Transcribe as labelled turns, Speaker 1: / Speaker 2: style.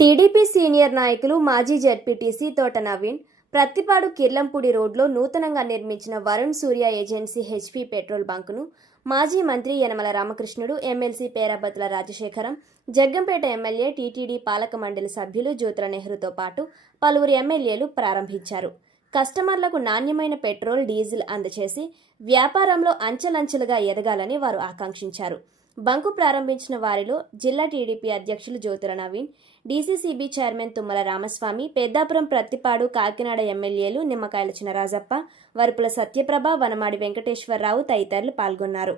Speaker 1: TDP senior నాయకులు మాజీ ZPTC తోట నవీన్ ప్రత్తిపాడు కిర్లంపూడి రోడ్లో నూతనంగా నిర్మించిన Varun Surya agency HP petrol బంకును మాజీ మంత్రి Yanamala Ramakrishnudu MLC Perabathula Rajasekharam Jaggampeta MLA TTD పాలక మండలి సభ్యులు జ్యోతుల నెహ్రూతో పాటు పలువురు ఎమ్మెల్యేలు ప్రారంభించారు. కస్టమర్లకు నాణ్యమైన పెట్రోల్ డీజిల్ అందచేసి వ్యాపారంలో అంచెలంచెలుగా ఎదగాలని వారు ఆకాంక్షించారు. బంకు ప్రారంభించిన వారిలో జిల్లా టీడీపీ అధ్యక్షులు జ్యోతుల నవీన్ డీసీసీబీ చైర్మన్ తుమ్మల రామస్వామి పెద్దాపురం ప్రత్తిపాడు కాకినాడ ఎమ్మెల్యేలు నిమ్మకాయల చినరాజప్ప వరుపుల సత్యప్రభ వనమాడి వెంకటేశ్వరరావు తదితరులు పాల్గొన్నారు.